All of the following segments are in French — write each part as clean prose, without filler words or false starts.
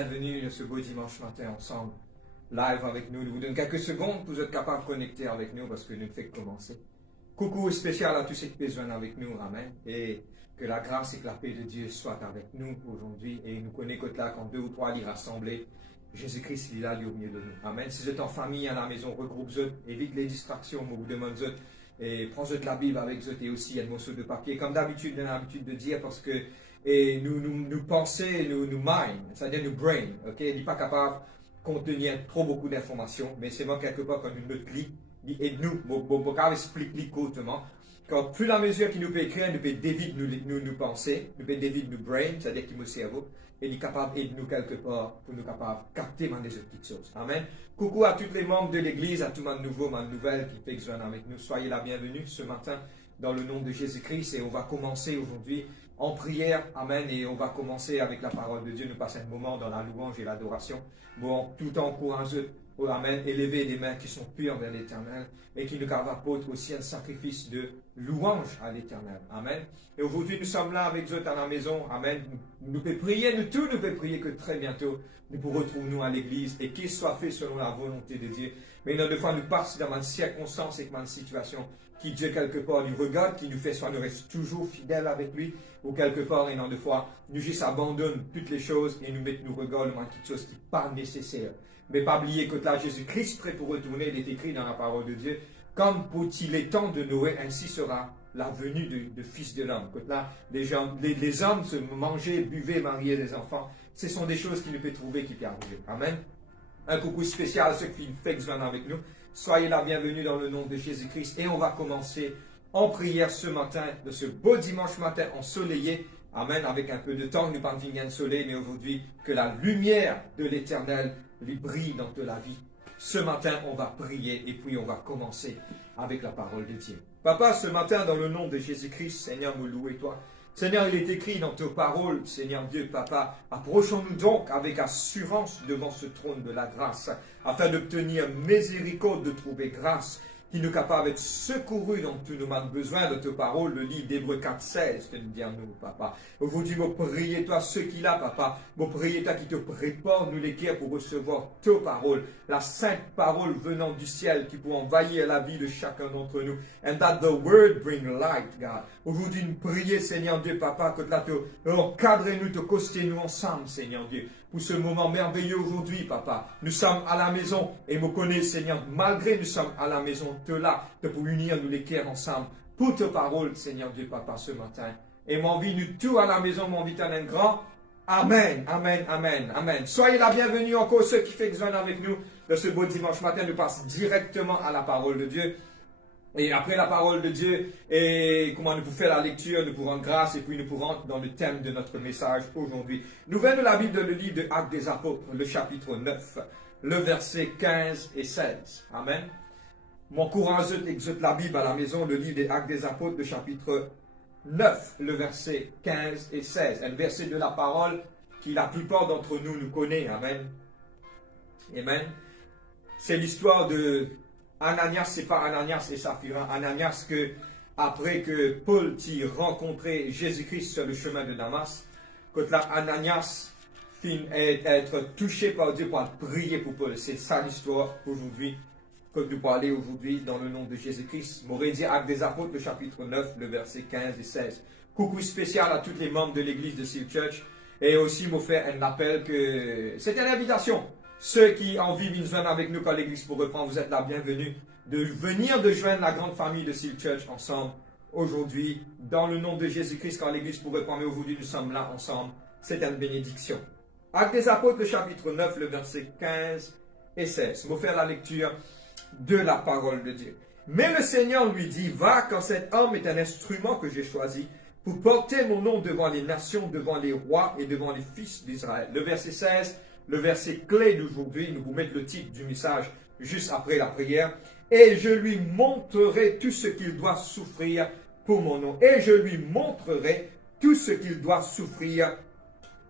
bienvenue ce beau dimanche matin ensemble, live avec nous. Nous vous donnons quelques secondes pour être capable de connecter avec nous parce que nous ne faisons que commencer. Coucou spécial à tous ceux qui besoin avec nous, amen. Et que la grâce et que la paix de Dieu soient avec nous aujourd'hui. Et nous connaissons que là, quand 2 ou 3 y rassemblés, Jésus-Christ il est là au milieu de nous. Amen. Si vous êtes en famille à la maison, regroupe-vous, évite les distractions, vous demandez et prends-vous la Bible avec vous et aussi il y a un morceau de papier. Comme d'habitude, on a l'habitude de dire parce que et nous pensons, nous mind, c'est-à-dire nous brain, ok? Il n'est pas capable de contenir trop beaucoup d'informations, mais c'est moi quelque part quand nous notre lit, et nous, mon explique courtement. Quand plus la mesure qu'il nous peut écrire, nous peut David nous penser, nous peut David nous brain, c'est-à-dire qu'il nous cerveau, et il est capable d'aider nous quelque part pour nous capables de capter des petites choses. Amen. Coucou à tous les membres de l'église, à tout le monde nouveau, ma nouvelle qui fait besoin avec nous. Soyez la bienvenue ce matin dans le nom de Jésus-Christ et on va commencer aujourd'hui en prière. Amen. Et on va commencer avec la parole de Dieu. Nous passons un moment dans la louange et l'adoration. Bon, tout en courageux. Oh, amen. Élever des mains qui sont pures vers l'Éternel et qui nous apportent aussi un sacrifice de louange à l'Éternel. Amen. Et aujourd'hui, nous sommes là avec vous à la maison. Amen. Nous pouvons prier, nous pouvons prier que très bientôt, nous pourrons retrouver nous à l'église et qu'il soit fait selon la volonté de Dieu. Mais une fois, nous passons dans une circonstance et une situation qui Dieu quelque part nous regarde, qui nous fait soit nous restons toujours fidèles avec lui, ou quelque part, et non de fois, nous juste abandonnons toutes les choses et nous mettons nous regarder dans quelque chose qui n'est pas nécessaire. Mais pas oublier que là, Jésus-Christ prêt pour retourner, il est écrit dans la parole de Dieu, comme pour-il les temps de Noé, ainsi sera la venue de Fils de l'homme. Que là, les hommes se manger, buvaient, marier des enfants, ce sont des choses qu'il ne peut trouver qui peut arriver. Amen. Un coucou spécial à ceux qui font besoin avec nous. Soyez la bienvenue dans le nom de Jésus-Christ. Et on va commencer en prière ce matin, de ce beau dimanche matin ensoleillé. Amen. Avec un peu de temps, nous parlons bien de soleil, mais aujourd'hui, que la lumière de l'Éternel lui brille dans de la vie. Ce matin, on va prier et puis on va commencer avec la parole de Dieu. Papa, ce matin, dans le nom de Jésus-Christ, Seigneur, me louer toi. Seigneur, il est écrit dans tes paroles, Seigneur Dieu, Papa, approchons-nous donc avec assurance devant ce trône de la grâce, afin d'obtenir miséricorde, de trouver grâce, qui nous capable d'être secourus dans tout nous avons besoin de tes paroles, le livre d'Hébreux 4,16, que nous disons nous, Papa. Aujourd'hui, me priez toi ce qu'il a, Papa, me priez toi qui te prépare nous les cœurs pour recevoir tes paroles, la sainte parole venant du ciel qui peut envahir la vie de chacun d'entre nous. And that the word bring light, God. Aujourd'hui, nous prions, Seigneur Dieu, Papa, que là, encadrez-nous, te costez-nous ensemble, Seigneur Dieu, pour ce moment merveilleux aujourd'hui, Papa. Nous sommes à la maison et me connais, Seigneur, malgré nous sommes à la maison, te là, te pour unir nous les cœurs ensemble, pour tes paroles, Seigneur Dieu, Papa, ce matin. Et m'envie, nous tous à la maison, m'envie à un grand Amen, Amen, Amen, Amen. Soyez la bienvenue encore, ceux qui font besoin avec nous de ce beau dimanche matin, nous passons directement à la parole de Dieu. Et après la parole de Dieu, et comment nous pouvons faire la lecture, nous pourrons rendre grâce, et puis nous pourrons rentrer dans le thème de notre message aujourd'hui. Nous venons de la Bible, de le livre de Actes des Apôtres, le chapitre 9, le verset 15 et 16. Amen. Mon courage exhorte la Bible à la maison, le livre des Actes des Apôtres, le chapitre 9, le verset 15 et 16. Un verset de la parole qui la plupart d'entre nous nous connaît. Amen. Amen. C'est l'histoire de Ananias, c'est pas Ananias et Saphira. Ananias que, après que Paul t'y rencontré Jésus-Christ sur le chemin de Damas, quand là Ananias finit être touché par Dieu pour prier pour Paul. C'est ça l'histoire aujourd'hui, que nous parlons aujourd'hui dans le nom de Jésus-Christ. M'aurait dit Actes des Apôtres, le chapitre 9, le verset 15 et 16. Coucou spécial à tous les membres de l'église de Seal Church. Et aussi, m'ont fait un appel que c'est une invitation. Ceux qui ont envie de joindre avec nous quand l'église pour reprendre, vous êtes la bienvenue de venir de joindre la grande famille de Seal Church ensemble aujourd'hui, dans le nom de Jésus-Christ, quand l'église pour reprendre. Mais aujourd'hui, nous sommes là ensemble. C'est une bénédiction. Actes des Apôtres, le chapitre 9, le verset 15 et 16. Je vais faire la lecture de la parole de Dieu. Mais le Seigneur lui dit, va, car cet homme est un instrument que j'ai choisi pour porter mon nom devant les nations, devant les rois et devant les fils d'Israël. Le verset 16, le verset clé d'aujourd'hui, nous vous mettons le titre du message juste après la prière. Et je lui montrerai tout ce qu'il doit souffrir pour mon nom. Et je lui montrerai tout ce qu'il doit souffrir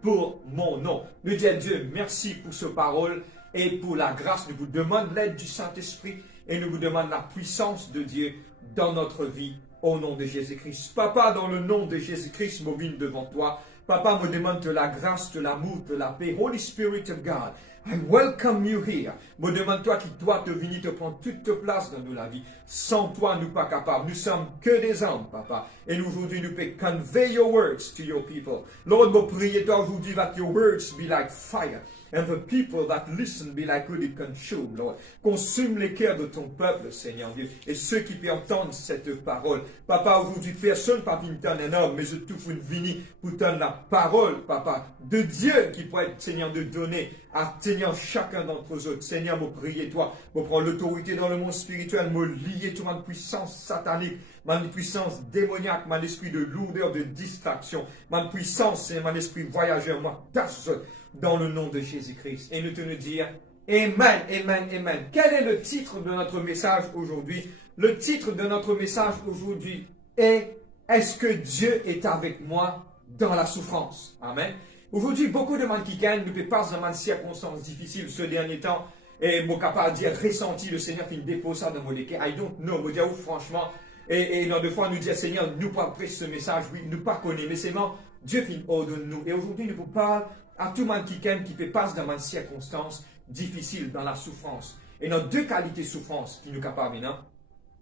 pour mon nom. Nous disons Dieu, merci pour ce parole et pour la grâce. Nous vous demandons l'aide du Saint-Esprit et nous vous demandons la puissance de Dieu dans notre vie au nom de Jésus-Christ. Papa, dans le nom de Jésus-Christ, mobile devant toi. Papa me demande de la grâce, de l'amour, de la paix. Holy Spirit of God, I welcome you here. Me demande toi qui dois te venir te prendre toute ta place dans la vie. Sans toi, nous pas capables. Nous sommes que des hommes, Papa. Et nous, aujourd'hui, nous pouvons convey your words to your people. Lord, me prier toi aujourd'hui that your words be like fire. And the people that listen be like wood it consume, Lord. Consume les cœurs de ton peuple, Seigneur Dieu. Et ceux qui peuvent entendre cette parole. Papa, aujourd'hui, personne pas venu un homme, mais je t'ouvre une vini pour donner la parole, Papa, de Dieu qui pourrait être, Seigneur, de donner à Seigneur chacun d'entre eux autres. Seigneur, me prier toi, me prendre l'autorité dans le monde spirituel, me lier toute ma puissance satanique, ma puissance démoniaque, mon esprit de lourdeur, de distraction, ma puissance, c'est mon esprit voyageur, moi, tasse dans le nom de Jésus-Christ. Et nous te le dire, Amen, Amen, Amen. Quel est le titre de notre message aujourd'hui? Le titre de notre message aujourd'hui est « Est-ce que Dieu est avec moi dans la souffrance ?» Amen. Aujourd'hui, beaucoup de gens qui gagnent ne peuvent pas dans des circonstances difficiles ce dernier temps. Et mon capable de dire, ressenti le Seigneur qui me dépose ça dans mon cœur. I don't know, me dire franchement. Et dans deux fois, nous dire, Seigneur, nous pas prêcher ce message, oui, nous pas connaître, mais c'est bon, Dieu fait ordonne nous. Et aujourd'hui, nous vous parlons à tout le monde qui peut passer dans des circonstances difficiles, dans la souffrance. Et dans deux qualités de souffrance qui nous capables maintenant.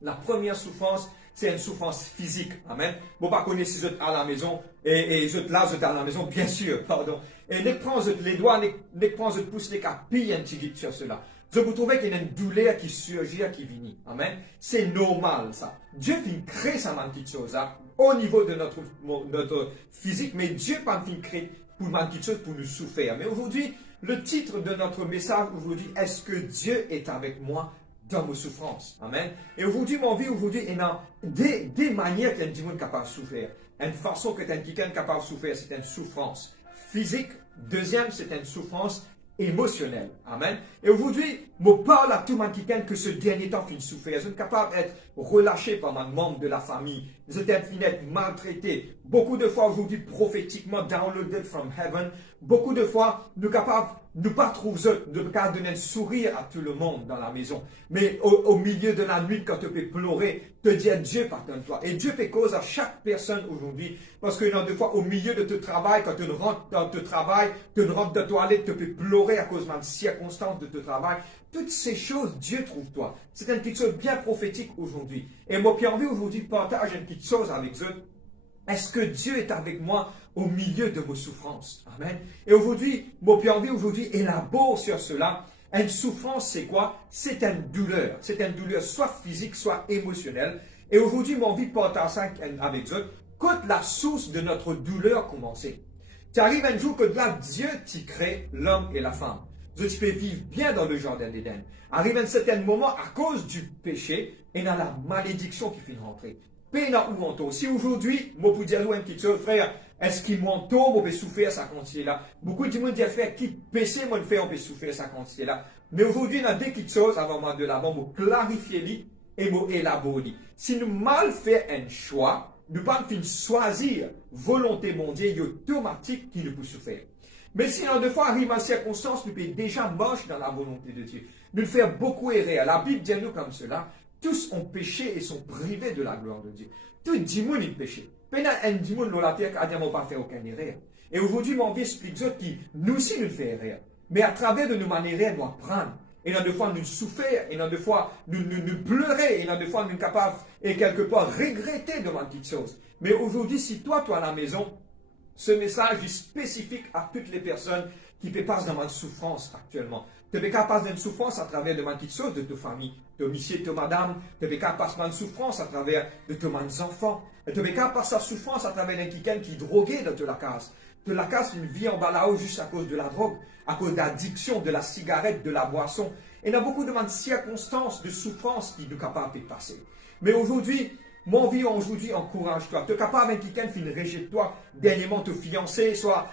La première souffrance, c'est une souffrance physique. Amen. Vous pas connaître si vous êtes à la maison, et vous êtes là, vous êtes à la maison, bien sûr, pardon. Et ne prenez les doigts, ne prenez pouce les cas, pille un petit guide sur cela. Vous trouvez qu'il y a une douleur qui surgit, qui vient. Amen. C'est normal, ça. Dieu finit créer ça, ma petite chose, là, au niveau de notre physique, mais Dieu pas finit créer pour une petite chose pour nous souffrir. Mais aujourd'hui, le titre de notre message aujourd'hui, est-ce que Dieu est avec moi dans mes souffrances? Amen. Et aujourd'hui, mon vie, aujourd'hui, il y a des manières qu'un monde est capable de souffrir. Une façon que quelqu'un est capable de souffrir, c'est une souffrance physique. Deuxième, c'est une souffrance émotionnelle. Amen. Et aujourd'hui, je parle à tout le monde qui que ce dernier temps fait souffrir. Ils sont capables d'être relâchés par un membre de la famille. Ils sont être maltraités. Beaucoup de fois aujourd'hui, prophétiquement, downloaded from heaven. Beaucoup de fois, nous sommes capables de ne pas trouver, de ne pas donner un sourire à tout le monde dans la maison. Mais au milieu de la nuit, quand tu peux pleurer, te dire Dieu pardonne-toi. Et Dieu fait cause à chaque personne aujourd'hui. Parce que dans deux fois, au milieu de ton travail, quand tu rentres dans ton travail, tu rentres dans ta toilette, tu peux pleurer à cause de circonstances de ton travail. Toutes ces choses, Dieu trouve toi. C'est une petite chose bien prophétique aujourd'hui. Et moi, qui ai envie aujourd'hui de partager une petite chose avec eux. Est-ce que Dieu est avec moi au milieu de vos souffrances? Amen. Et aujourd'hui, moi, qui ai envie aujourd'hui élabore sur cela. Une souffrance, c'est quoi? C'est une douleur. C'est une douleur soit physique, soit émotionnelle. Et aujourd'hui, mon envie de partager ça avec eux. Quand la source de notre douleur commencer. Tu arrives un jour que là, Dieu t'y crée l'homme et la femme. Tu peux vivre bien dans le jardin d'Éden. Arrive un certain moment, à cause du péché, et dans la malédiction qui finit rentrer. Paix dans où on tombe. Si aujourd'hui, moi, pour dire une petite chose, frère, est-ce qu'il m'entoure, on peut souffrir sa quantité là? Beaucoup de gens disent, frère, qui péché, moi, le fait, on peut souffrir sa quantité là. Mais aujourd'hui, il y a des petites choses, avant moi de l'avant, pour clarifier les et pour élaborer. Si nous mal fait un choix, nous ne pouvons pas choisir volonté mondiale automatique qui nous peut souffrir. Mais si deux fois arrive à circonstance, nous pouvons déjà marcher dans la volonté de Dieu. Nous le faire beaucoup errer. La Bible dit nous comme cela. Tous ont péché et sont privés de la gloire de Dieu. Tout démon est péché. Pendant un démon dans la terre, il n'a pas fait aucun erreur. Et aujourd'hui, mon vie explique qui nous aussi nous fait erreur. Mais à travers de nos manières, nous apprendre. Et dans deux fois, nous souffrir. Et dans deux fois, nous pleurer. Et dans deux fois, nous sommes capables, et quelque part, regretter devant une petite chose. Mais aujourd'hui, si toi, à la maison, ce message est spécifique à toutes les personnes qui passent dans une souffrance actuellement. Tu peux passer une souffrance à travers de petites choses de ta famille, de monsieur, de madame. Tu peux passer une souffrance à travers de tes enfants. Tu peux passer une souffrance à travers quelqu'un qui est drogué dans la case. De la case, une vie en balao juste à cause de la drogue, à cause d'addiction, de la cigarette, de la boisson. Et il y a beaucoup de circonstances de souffrance qui nous capables de passer. Mais aujourd'hui, mon vie aujourd'hui encourage-toi. Tu es capable avec quelqu'un qui rejette toi, dernièrement te fiancer, soit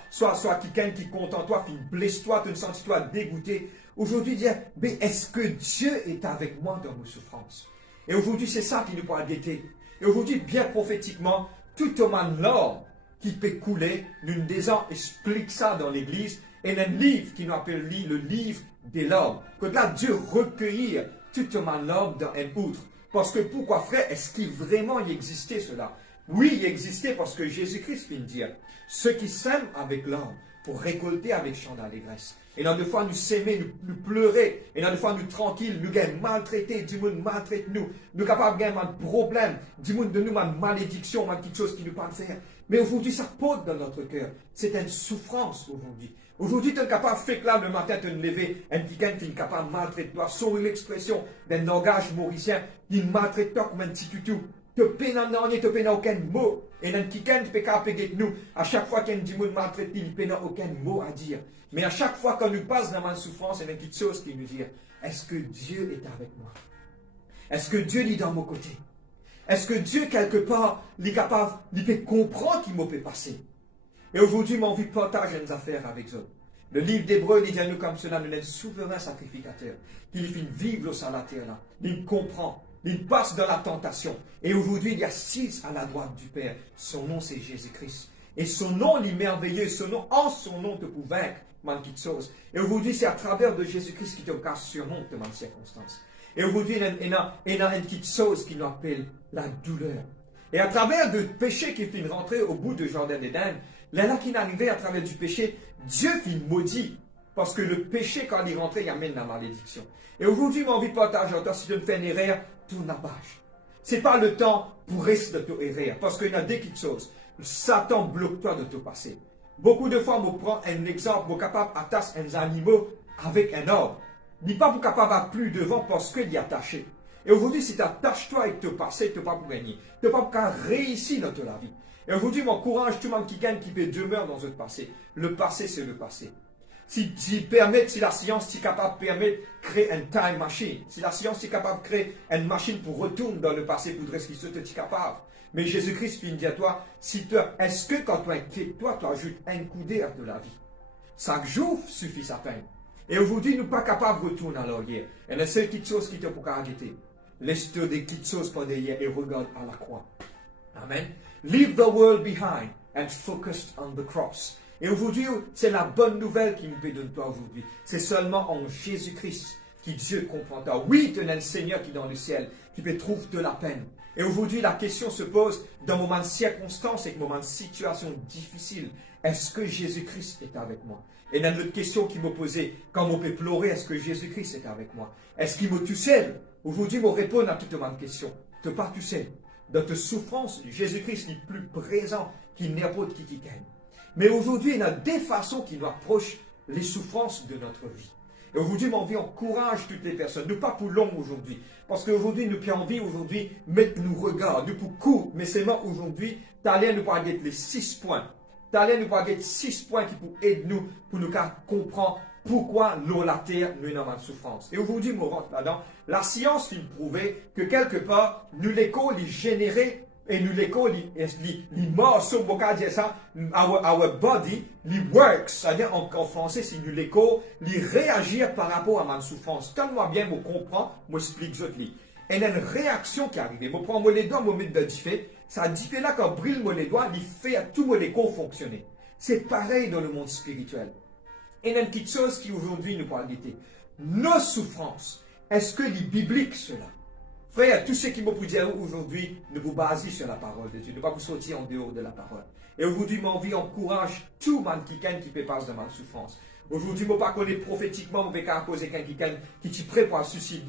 quelqu'un qui compte en toi, qui blesse toi, te sens toi dégoûté. Aujourd'hui, dire, mais est-ce que Dieu est avec moi dans mes souffrances? Et aujourd'hui, c'est ça qui nous pourra guetter. Et aujourd'hui, bien prophétiquement, tout homme l'homme qui peut couler, nous disons, explique ça dans l'Église, et il y a un livre qui nous appelle le livre des larmes. Que là, Dieu recueillir tout homme l'homme dans un outre. Parce que pourquoi, frère, est-ce qu'il vraiment y existait cela? Oui, il existait parce que Jésus-Christ vient dire, ceux qui sèment avec l'âme pour récolter avec chant d'allégresse. Et dans des fois, nous s'aimer, nous pleurer. Et dans des fois, nous tranquilles, nous gagnons maltraités. Du monde maltraite nous. Nous capables de gagner un problème. Du monde de nous, une malédiction, quelque chose qui nous parle faire. Mais aujourd'hui, ça porte dans notre cœur. C'est une souffrance aujourd'hui. Aujourd'hui, tu es capable de faire là le matin, te lever. Un petit qui est capable de maltraiter toi. Sur l'expression d'un langage mauricien, il maltraite toi comme un petit tutou. Tu ne peux aucun mot. Et dans le kikan, tu peux payer nous. À chaque fois qu'il y a un monde maltraité, il n'a aucun mot à dire. Mais à chaque fois qu'on nous passe dans ma souffrance, il y a une petite chose qui nous dit, est-ce que Dieu est avec moi? Est-ce que Dieu est dans mon côté? Est-ce que Dieu, quelque part, est capable, il peut comprendre qu'il m'a fait passer? Et aujourd'hui, mon envie de partager des affaires avec eux. Le livre d'Hébreu, il dit à nous comme cela, nous sommes souverain sacrificateur. Il fait vivre sur la terre là. Il comprend. Il passe dans la tentation. Et aujourd'hui, il y a 6 à la droite du Père. Son nom, c'est Jésus-Christ. Et son nom, il est merveilleux. En son nom, te pour vaincre, man petite chose. Et aujourd'hui, c'est à travers de Jésus-Christ qui te casse surmonte man circonstance. Et aujourd'hui, il y a une petite chose qui nous appelle la douleur. Et à travers le péché qui fait rentrer au bout du jardin d'Éden, là qui est arrivé à travers du péché, Dieu fit maudit. Parce que le péché, quand il est rentré, il amène la malédiction. Et aujourd'hui, mon envie de partager, si tu me fais une erreur, tourne la page. Ce n'est pas le temps pour rester de ton erreur. Parce qu'il y a des petites choses. Satan bloque toi de te passer. Beaucoup de fois, on prend un exemple, on est capable d'attacher un animal avec un ordre. N'est pas capable à plus devant parce qu'il est attaché. Et aujourd'hui, si tu attaches toi avec te passé, tu ne peux pas gagner. Tu ne peux pas réussir dans ta vie. Et aujourd'hui, mon courage, tout le monde qui gagne, qui peut demeurer dans le passé. Le passé, c'est le passé. Si la science est capable de permettre de créer une time machine, si la science est capable de créer une machine pour retourner dans le passé pour dresser ce que tu es capable. Mais Jésus-Christ dit à toi, est-ce que quand tu inquiètes toi, tu ajoutes un coup d'air de la vie? Chaque jour suffit sa peine. Et aujourd'hui, nous ne sommes pas capables de retourner à l'arrière. Et la seule petite chose qui te peut arrêter, laisse-toi des petites choses pour derrière et regarde à la croix. Amen. Leave the world behind and focus on the cross. Et aujourd'hui, c'est la bonne nouvelle qui nous peut donner toi aujourd'hui. C'est seulement en Jésus-Christ qui Dieu comprend toi. Oui, tu as un Seigneur qui est dans le ciel, qui peut trouver de la peine. Et aujourd'hui, la question se pose, dans moments de circonstances et moments de situation difficiles, est-ce que Jésus-Christ est avec moi? Et dans l'autre question qui m'a posée, quand on peut pleurer, est-ce que Jésus-Christ est avec moi? Est-ce qu'il m'a tout seul? Aujourd'hui, je réponds à toutes les questions. Tu n'es pas tout seul. Dans tes souffrances, Jésus-Christ est plus présent qu'il n'importe qui gagne. Mais aujourd'hui, il y a des façons qui nous approchent les souffrances de notre vie. Et aujourd'hui, mon envie encourage toutes les personnes. Nous pas pour long aujourd'hui. Parce qu'aujourd'hui, nous avons envie aujourd'hui mettre nos regards. Nous pour court. Mais seulement aujourd'hui, tu allais nous parler les 6 points. Tu allais nous parler 6 points qui pour aider nous, pour nous comprendre pourquoi l'eau, la terre, nous avons de souffrance. Et aujourd'hui, je rentre là-dedans. La science fait prouver que quelque part, nous l'écho, les générer et nous l'écho, les morceaux, dire ça, our body, les works, c'est-à-dire en français, c'est nous l'écho, les réagir par rapport à ma souffrance. Tellement bien, je comprends, je explique ça. Et il y a une réaction qui arrive. Je prends les doigts, je mets de fait. Ça dit fait là, quand je brille les doigts, il fait tout mon écho fonctionner. C'est pareil dans le monde spirituel. Et il y a une petite chose qui aujourd'hui nous parle d'été. Nos souffrances, est-ce que les bibliques cela? Frère, tout ce qui m'a pu dire aujourd'hui, ne vous basez sur la parole de Dieu, ne pas vous sortir en dehors de la parole. Et aujourd'hui, mon vie encourage tout le monde qui peut passer de ma souffrance. Aujourd'hui, je ne pas connaître prophétiquement, je ne pas causer quelqu'un qui est prêt pour un suicide.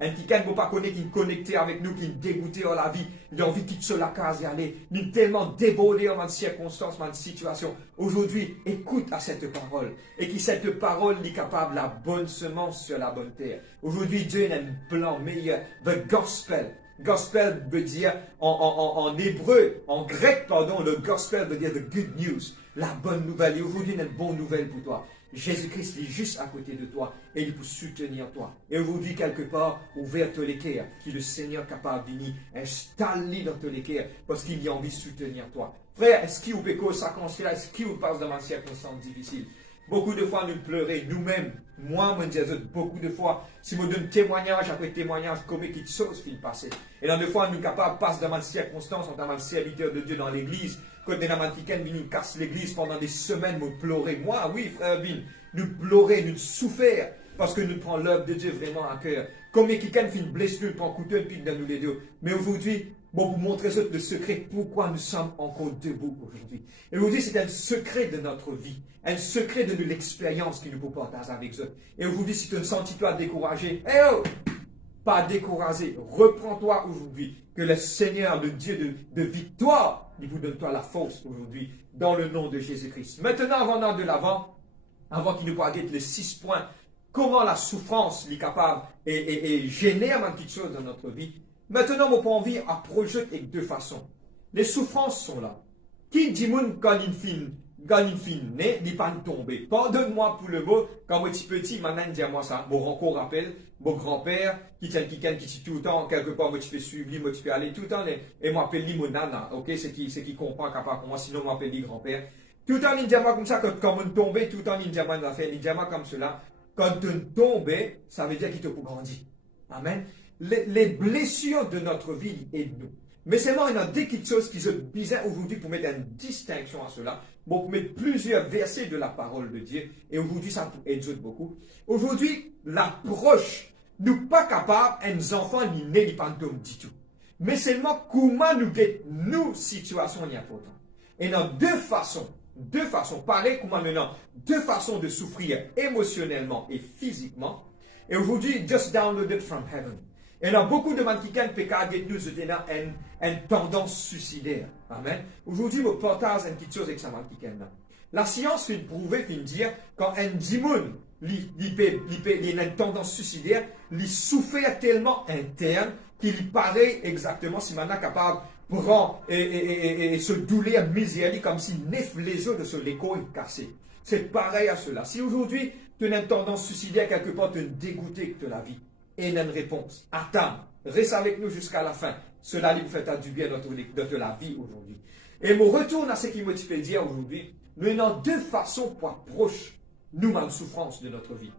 Un quelqu'un ne pas connaître qui est connecté avec nous, qui est dégoûté en la vie, il a envie de quitter la case et aller. Il est tellement débordé en circonstances, en situation. Aujourd'hui, écoute à cette parole. Et que cette parole est capable de la bonne semence sur la bonne terre. Aujourd'hui, Dieu a un plan meilleur. The gospel. Gospel veut dire, en hébreu, en grec, pardon, le gospel veut dire the good news. La bonne nouvelle. Et aujourd'hui, il y a une bonne nouvelle pour toi. Jésus-Christ est juste à côté de toi et il peut soutenir toi. Et aujourd'hui, quelque part, ouvert tous les cœurs, qui le Seigneur capable de venir installer dans tous les cœurs parce qu'il a envie de soutenir toi. Frère, est-ce qu'il vous peut cause ça construire? Est-ce qu'il vous passe dans une circonstance difficile? Beaucoup de fois, nous pleurons nous-mêmes. Moi, je dis beaucoup de fois, si je donne témoignage après témoignage, comment quelque chose finit passer. Et dans des fois, nous sommes capables de passer dans une circonstance en tant que serviteur de Dieu dans l'église. Quand des Namaticains viennent casser l'église pendant des semaines, nous pleurons. Moi, oui, frère Vin, nous pleurons, nous souffrons parce que nous prenons l'œuvre de Dieu vraiment à cœur. Combien quelqu'un fait une blessure, prend un couteau et puis dans nous les deux. Mais aujourd'hui, bon, vous montrer le secret pourquoi nous sommes encore debout aujourd'hui. Et aujourd'hui, c'est un secret de notre vie, un secret de l'expérience qui nous peut partager avec eux. Et aujourd'hui, si tu te sens toi découragé, hey oh, pas découragé, reprends-toi aujourd'hui, que le Seigneur, le Dieu de victoire, il vous donne toi la force aujourd'hui, dans le nom de Jésus-Christ. Maintenant, avant d'aller de l'avant, avant qu'il nous parle les 6 points, comment la souffrance est capable et génère quelque chose dans notre vie. Maintenant, on peut envie approcher avec 2 façons. Les souffrances sont là. Qui dit quand il finit, il n'est pas tombé. Pardonne-moi pour le mot, quand moi petit petit, maintenant dis moi ça. Mon encore rappelle, mon grand-père, qui dit tout le temps, quelque part, moi tu peux suivre, moi tu peux aller tout le temps, et moi appelle lui mon nana, ok, c'est qui comprend capable moi, sinon moi appelle lui grand-père. Tout le temps, il dit moi comme ça, quand on tombe, tout le temps, il dit moi il fait, il dit moi comme cela. Quand tu tombes, ça veut dire qu'il te peut grandir. Amen. Les blessures de notre vie aident nous. Mais seulement, il y a des petites choses qui sont bizarres aujourd'hui pour mettre une distinction à cela. Bon, pour mettre plusieurs versets de la parole de Dieu. Et aujourd'hui, ça aide beaucoup. Aujourd'hui, l'approche, nous pas capables, un enfant ni né ni pas du tout. Mais seulement, comment nous guettons, nous, situation est importante. Et il y a 2 façons. 2 façons, pareil comment maintenant, 2 façons de souffrir émotionnellement et physiquement. Et aujourd'hui, just downloaded from heaven. Et il y a beaucoup de gens qui ont une tendance suicidaire. Amen. Aujourd'hui, je partage une petite chose avec ça. La science fait prouver, fait dire, quand un démon a une tendance suicidaire, il souffre tellement interne qu'il paraît exactement si maintenant capable prend et se douler misère comme si 9 les os de ce léco est cassé. C'est pareil à cela. Si aujourd'hui, tu as une tendance suicidaire, quelque part, tu es dégoûté de la vie. Et il y a une réponse. Attends, reste avec nous jusqu'à la fin. Cela lui fait du bien de la vie aujourd'hui. Et me retourne à ce qui me fait dire aujourd'hui. Nous avons 2 façons pour approcher nous la souffrance de notre vie.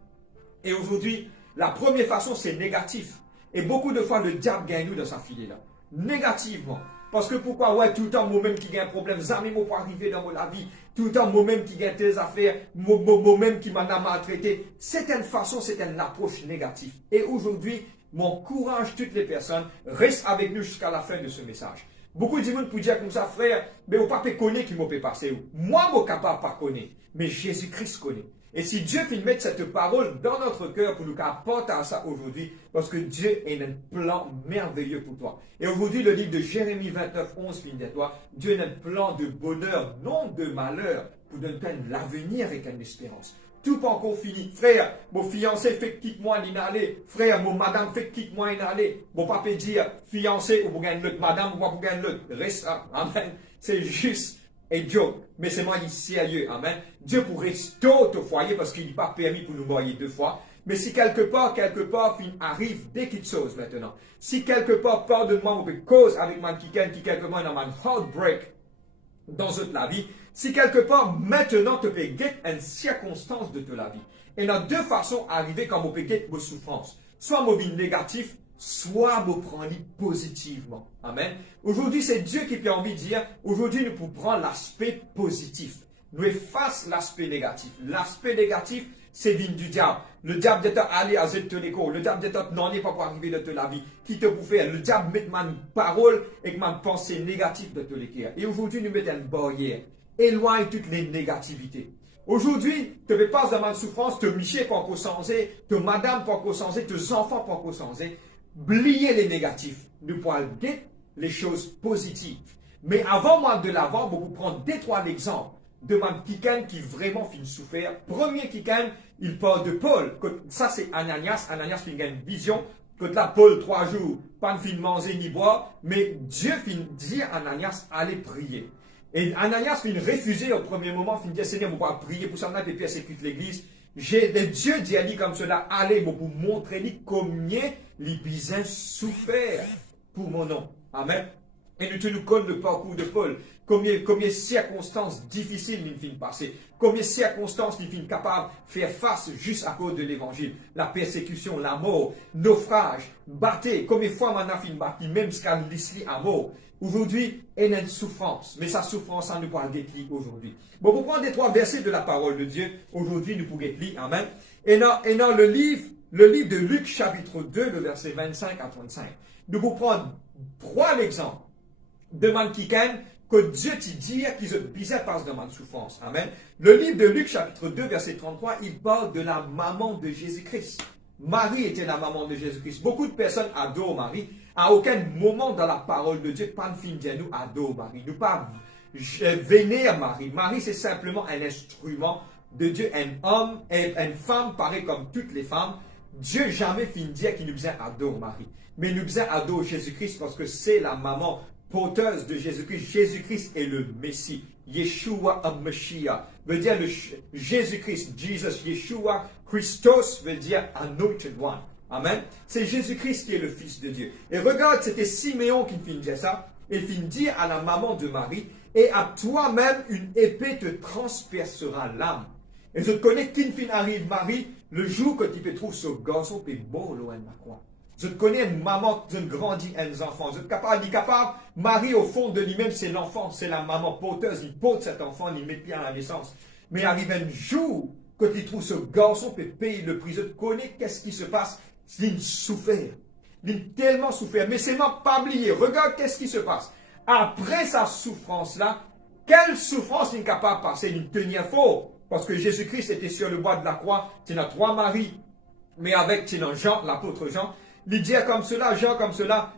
Et aujourd'hui, la première façon, c'est négatif. Et beaucoup de fois, le diable gagne nous dans sa filée-là. Négativement. Parce que pourquoi, ouais, tout le temps, moi-même qui gagne un problème, jamais moi pour arriver dans la vie, tout le temps, moi-même qui gagne tes affaires, moi-même qui m'a maltraité. C'est une façon, c'est une approche négative. Et aujourd'hui, m'encourage toutes les personnes, reste avec nous jusqu'à la fin de ce message. Beaucoup de gens peuvent dire comme ça, frère, mais vous ne pouvez pas connaître qui m'a passé. Moi, je ne suis capable de connaître, mais Jésus-Christ connaît. Et si Dieu fait mettre cette parole dans notre cœur pour nous apporter à ça aujourd'hui, parce que Dieu a un plan merveilleux pour toi. Et aujourd'hui, le livre de Jérémie 29, 11 finit de toi, Dieu a un plan de bonheur, non de malheur, pour donner l'avenir avec une espérance. Tout pas encore fini. Frère, mon fiancé fait quitte-moi l'inaller. Frère, mon madame fait quitte-moi l'inaller. Mon papa dire, fiancé, ou pour gagner l'autre, madame, ou pour gagner l'autre. Reste, amen. C'est juste un joke. Mais c'est moi, il est sérieux, amen. Dieu pour rester au foyer parce qu'il n'est pas permis pour nous marier 2 fois. Mais si quelque part, arrive des petites choses maintenant. Si quelque part, pardonne-moi, on peut cause avec man qui quelque part dans man heartbreak dans toute la vie. Si quelque part, maintenant, tu peux get une circonstance de toute la vie. Et il y a 2 façons d'arriver quand on peut get vos souffrances. Soit mon vie négatif, soit vous prendre positivement. Amen. Aujourd'hui, c'est Dieu qui peut envie de dire, aujourd'hui, nous pouvons prendre l'aspect positif. Nous effaçons l'aspect négatif. L'aspect négatif, c'est vient du diable. Le diable d'être allé à cette l'école. Le diable d'être non n'est pas pour arriver de la vie. Qui te pour faire? Le diable met ma parole et ma pensée négative de te l'écrire. Et aujourd'hui, nous mettons une barrière. Éloigne toutes les négativités. Aujourd'hui, tu ne pas dans ma souffrance, te micher pas encore changer, te madame pas encore changer, tes enfants pas encore changer. Oubliez les négatifs. Nous pouvons dire les choses positives. Mais avant moi de l'avant, vous prendre 2-3 exemples de ma kikan qui vraiment finit souffert. Premier kikan, il parle de Paul. Ça, c'est Ananias. Ananias finit une vision. Que là, Paul, 3 jours, pas de fin de manger ni boire. Mais Dieu finit dire à Ananias, allez prier. Et Ananias finit refuser au premier moment, finit dire, Seigneur, vous pouvez prier pour ça, on a des persécuter l'église. Dieu dit à lui comme cela, allez, pour montrer lui combien les bisins souffert pour mon nom. Amen. Et nous connaissons le parcours de Paul. Combien circonstances difficiles il finit passer. Combien circonstances il finit capable de faire face juste à cause de l'évangile. La persécution, la mort, naufrage, batté. Combien de fois on a fini battu, même jusqu'à l'issue à mort. Aujourd'hui, il y a une souffrance. Mais sa souffrance, ça nous parle d'être aujourd'hui. Bon, pour prendre les 3 versets de la parole de Dieu, aujourd'hui, nous pouvons être. Amen. Et dans le livre le livre de Luc chapitre 2, le verset 25 à 35. Nous vous prenons 3 exemples de man qui que Dieu te dit qu'ils ont bizarre passe dans ma souffrance. Amen. Le livre de Luc chapitre 2, verset 33, il parle de la maman de Jésus-Christ. Marie était la maman de Jésus-Christ. Beaucoup de personnes adorent Marie. À aucun moment dans la parole de Dieu, pas de film de nous adore Marie. Nous pas vénère Marie. Marie, c'est simplement un instrument de Dieu, un homme et une femme, pareil comme toutes les femmes. Dieu jamais finit de dire qu'il nous adore Marie. Mais il nous adore Jésus-Christ parce que c'est la maman porteuse de Jésus-Christ. Jésus-Christ est le Messie. Yeshua HaMashiach veut dire le Jésus-Christ. Jesus, Yeshua, Christos veut dire Anointed One. Amen. C'est Jésus-Christ qui est le Fils de Dieu. Et regarde, c'était Siméon qui finit de dire ça. Il finit de dire à la maman de Marie, et à toi-même une épée te transpercera l'âme. Et je te connais qu'une fin arrive Marie, le jour que tu peux trouver ce garçon, puis beau loin de la croix. Je te connais une maman qui grandit un enfant. Je suis capable, Marie au fond de lui-même, c'est l'enfant, c'est la maman porteuse. Il porte cet enfant, il met bien à la naissance. Mais arrive un jour que tu trouves ce garçon peut payer le prix. Je te connais qu'est-ce qui se passe. Il souffert. Il tellement souffert. Mais c'est pas oublié. Regarde qu'est-ce qui se passe. Après sa souffrance-là, quelle souffrance il est capable de passer? Il tenir fort. Parce que Jésus-Christ était sur le bois de la croix. Tu as 3 maris. Mais avec Jean, l'apôtre Jean, il dit comme cela, Jean comme cela,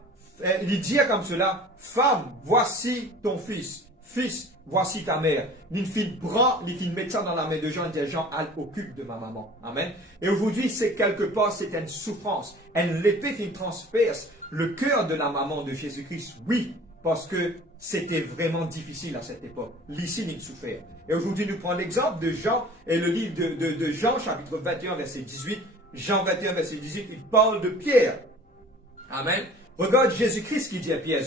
il dit comme cela, femme, voici ton fils, fils, voici ta mère. Il prend, il met ça dans la main de Jean, il dit Jean, elle occupe de ma maman. Amen. Et aujourd'hui, c'est quelque part, c'est une souffrance. L'épée qui transperce le cœur de la maman de Jésus-Christ, oui, parce que c'était vraiment difficile à cette époque. Ici, il souffert. Et aujourd'hui, nous prenons l'exemple de Jean et le livre de Jean, chapitre 21, verset 18. Jean 21, verset 18, il parle de Pierre. Amen. Regarde Jésus-Christ qui dit à Pierre,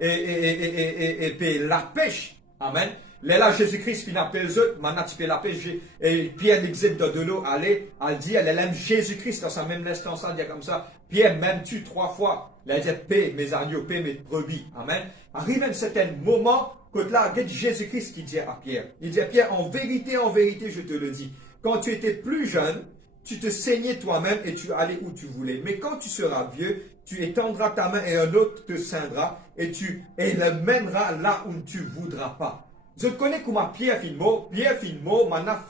et la pêche. Amen. Là, Jésus-Christ finit appelle eux, maintenant tu fais la pêche. Et Pierre l'exemple de l'eau, allez, elle dit, elle aime Jésus-Christ dans sa même l'instant, elle dit comme ça, Pierre m'aimes-tu 3 fois? Elle dit, paie mes agneaux, paie mes brebis. Amen. Arrive un certain moment, que là, il y a Jésus-Christ qui dit à Pierre, il dit à Pierre, en vérité, je te le dis, quand tu étais plus jeune, tu te saignais toi-même et tu allais où tu voulais. Mais quand tu seras vieux, tu étendras ta main et un autre te ceindra et le mènera là où tu ne voudras pas. Je connais comment Pierre fin mot, mana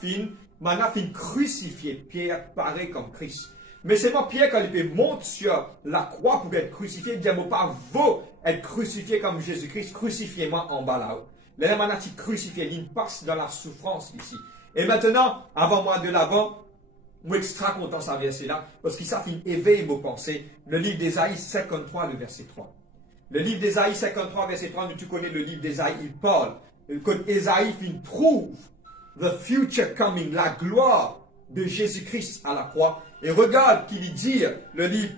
fin crucifié. Pierre paraît comme Christ. Mais c'est pas Pierre quand il monte sur la croix pour être crucifié, il dit pas vous être crucifié comme Jésus-Christ, crucifiez-moi en bas là-haut. Là, mana tu crucifié, il passe dans la souffrance ici. Et maintenant, avant moi de l'avant, moi extra content ça verset là, parce qu'il s'affiche éveille vos pensées. Le livre d'Ésaïe 53, le verset 3. Le livre d'Ésaïe 53, verset 3, tu connais le livre d'Ésaïe, il parle. Quand Ésaïe prouve the future coming, la gloire de Jésus-Christ à la croix. Et regarde qu'il dit, le livre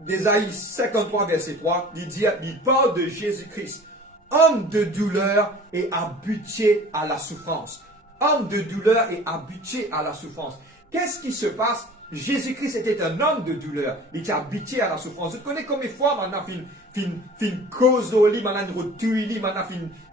d'Ésaïe 53, verset 3, il parle de Jésus-Christ, homme de douleur et habitué à la souffrance. Homme de douleur et habitué à la souffrance. Qu'est-ce qui se passe? Jésus-Christ était un homme de douleur. Il était habitué à la souffrance. Je connais combien de fois, maintenant, fin cause au lit, maintenant, rotuili, maintenant,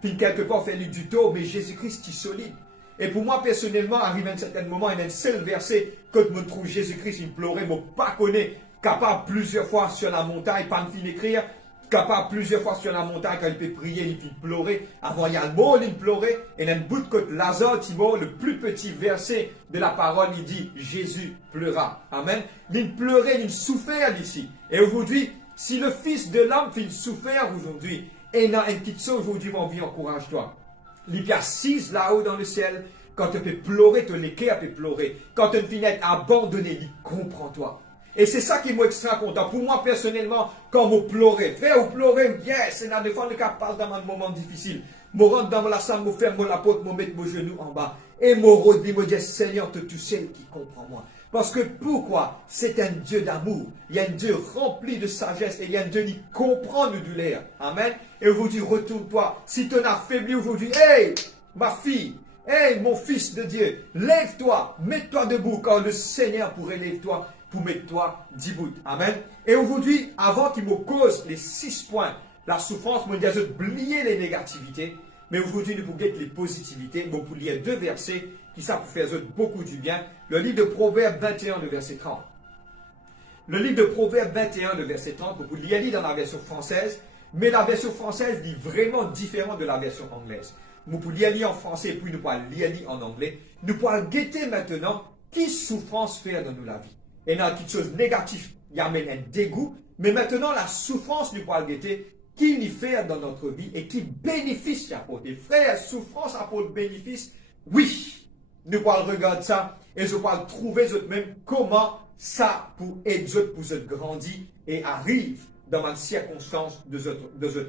fin quelque part, fait du tort, mais Jésus-Christ est solide. Et pour moi, personnellement, arrive à un certain moment, il y a un seul verset, quand je me trouve Jésus-Christ, il pleurait, mais pas connaît, capable plusieurs fois sur la montagne, pas de fin écrire, capable plusieurs fois sur la montagne, quand il peut prier, il peut pleurer. Avant, il y a le mot, il pleurait. Et dans le bout de côté, Lazare, le plus petit verset de la parole, il dit, Jésus pleura. Amen. Il pleurait, il souffrait ici. Et aujourd'hui, si le Fils de l'homme fait souffrir aujourd'hui, et dans une petite chose aujourd'hui, mon vie, encourage-toi. Il y a 6 là-haut dans le ciel. Quand tu peux pleurer, ton équerre peut pleurer. Quand tu finis d'être abandonné, il comprends-toi. Et c'est ça qui m'a extra content. Pour moi, personnellement, quand je pleurais, frère, vous pleurez, yes, c'est la défense qui passe dans un moment difficile. Je rentre dans la salle, je ferme la porte, je mets mon genou en bas. Et je me dis, Seigneur, tu sais qui comprend moi. Parce que pourquoi? C'est un Dieu d'amour. Il y a un Dieu rempli de sagesse et il y a un Dieu qui comprend nos douleurs. Amen. Et aujourd'hui, retourne-toi. Si tu en as faibli aujourd'hui, hey, ma fille, hey, mon fils de Dieu, lève-toi, mets-toi debout quand le Seigneur pourrait lève-toi pour mettre toi debout. Amen. Et aujourd'hui, avant qu'il me cause les 6 points, la souffrance me dit de oublier les négativités. Mais aujourd'hui, nous pouvons les positivités. Nous pouvons lire 2 versets qui savent faire beaucoup du bien. Le livre de Proverbes 21, le verset 30. Le livre de Proverbes 21, le verset 30, vous pouvez lire dans la version française, mais la version française est vraiment différente de la version anglaise. Nous pouvons lire en français et puis nous pouvons lire en anglais. Nous pouvons guetter maintenant qui souffrance fait dans la vie. Et dans quelque chose de négatif, il y a même un dégoût, mais maintenant la souffrance, nous pouvons guetter qui l'y fait dans notre vie et qui bénéfice apporte. Frère, souffrance apporte bénéfice, oui, nous pouvons regarder ça et je pouvons trouver même comment ça pour aider pour grandir et arrive dans une circonstance de